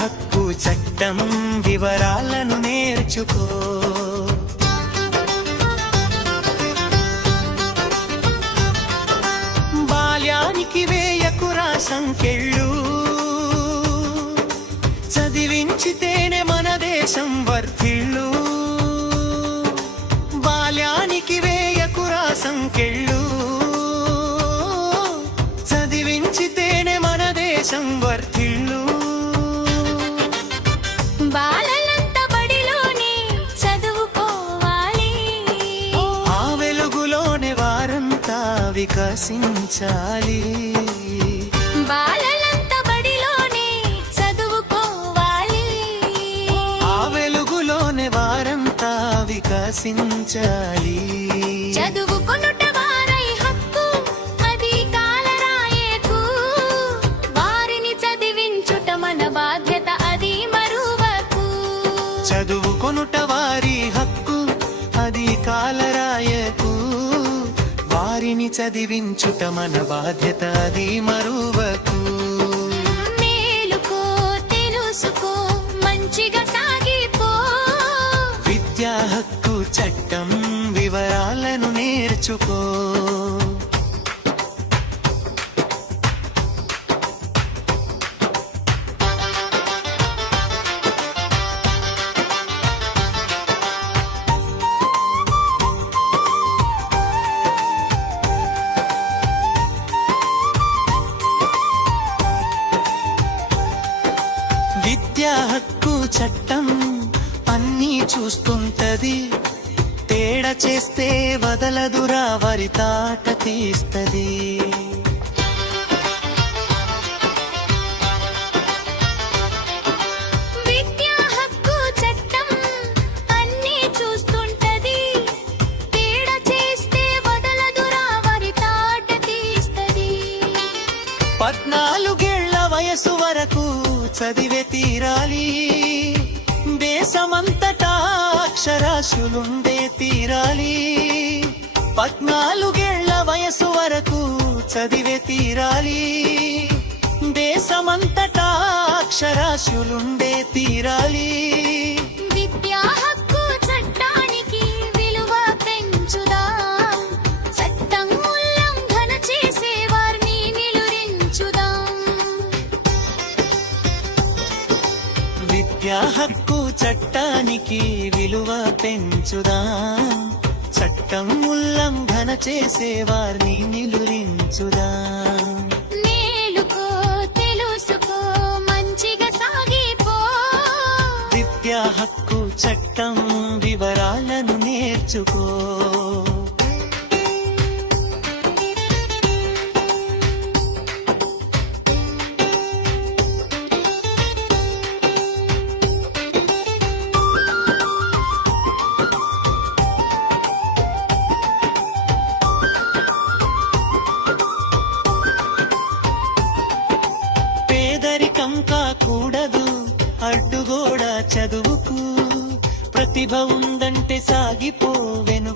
హక్కు చట్టం వివరాలను నేర్చుకో. బాల్యానికి వేయకురా సంకెళ్ళు, చదివించితేనే మన దేశం వర్ధిల్లు. బాల్యానికి వేయకురా సంకెళ్ళు, చదివించితేనే మన దేశం వర్ధిల్లు. బాలలంతా బడిలోనే చదువుకోవాలి, ఆ వెలుగులోనే వారంతా వికసించాలి. బాలలంతా బడిలోనే చదువుకోవాలి, ఆ వెలుగులోనే వారంతా వికసించాలి. చదువుకొనుట వారై హక్కు అది కాలరాయేకు, వారిని చదివించుట మన బాధ్యత అది మరువకు. చదువుకొనుట వారి హక్కు అది కాలరాయకు, వారిని చదివించుట మన బాధ్యత అది మరువకు. మేలుకో తెలుసుకో మంచిగా సాగిపో, విద్యా హక్కు చట్టం వివరాలను నేర్చుకో. విద్యా హక్కు చట్టం అన్నీ చూస్తుంటది, తేడా చేస్తే వదలదురా వరి తాట తీస్తది. విద్యా హక్కు చట్టం అన్నీ చూస్తుంటది, తేడా చేస్తే వదలదురా వరి తాట తీస్తది. 14 వయసు వరకు చదివే తీరాలి, దేశమంతటా అక్షరాస్యులుండే తీరాలి. 14 వయసు వరకు చదివే తీరాలి, దేశమంతటా అక్షరాస్యులుండే తీరాలి. విద్యా హక్కు చట్టానికి విలువ పెంచుదాం, చట్టం ఉల్లంఘన చేసే వారిని నిలురించుదాం. విద్యా హక్కు చట్టానికి విలువ పెంచుదాం, చట్టం ఉల్లంఘన చేసే వారిని నిలురించుదాం. మేలుకో తెలుసుకో మంచిగా సాగిపో, విద్యా హక్కు చట్టం వివరాలను నేర్చుకో. పేదరికం కాకూడదు అడ్డుగోడ చదువుకు, ప్రతిభ ఉందంటే సాగిపో వెను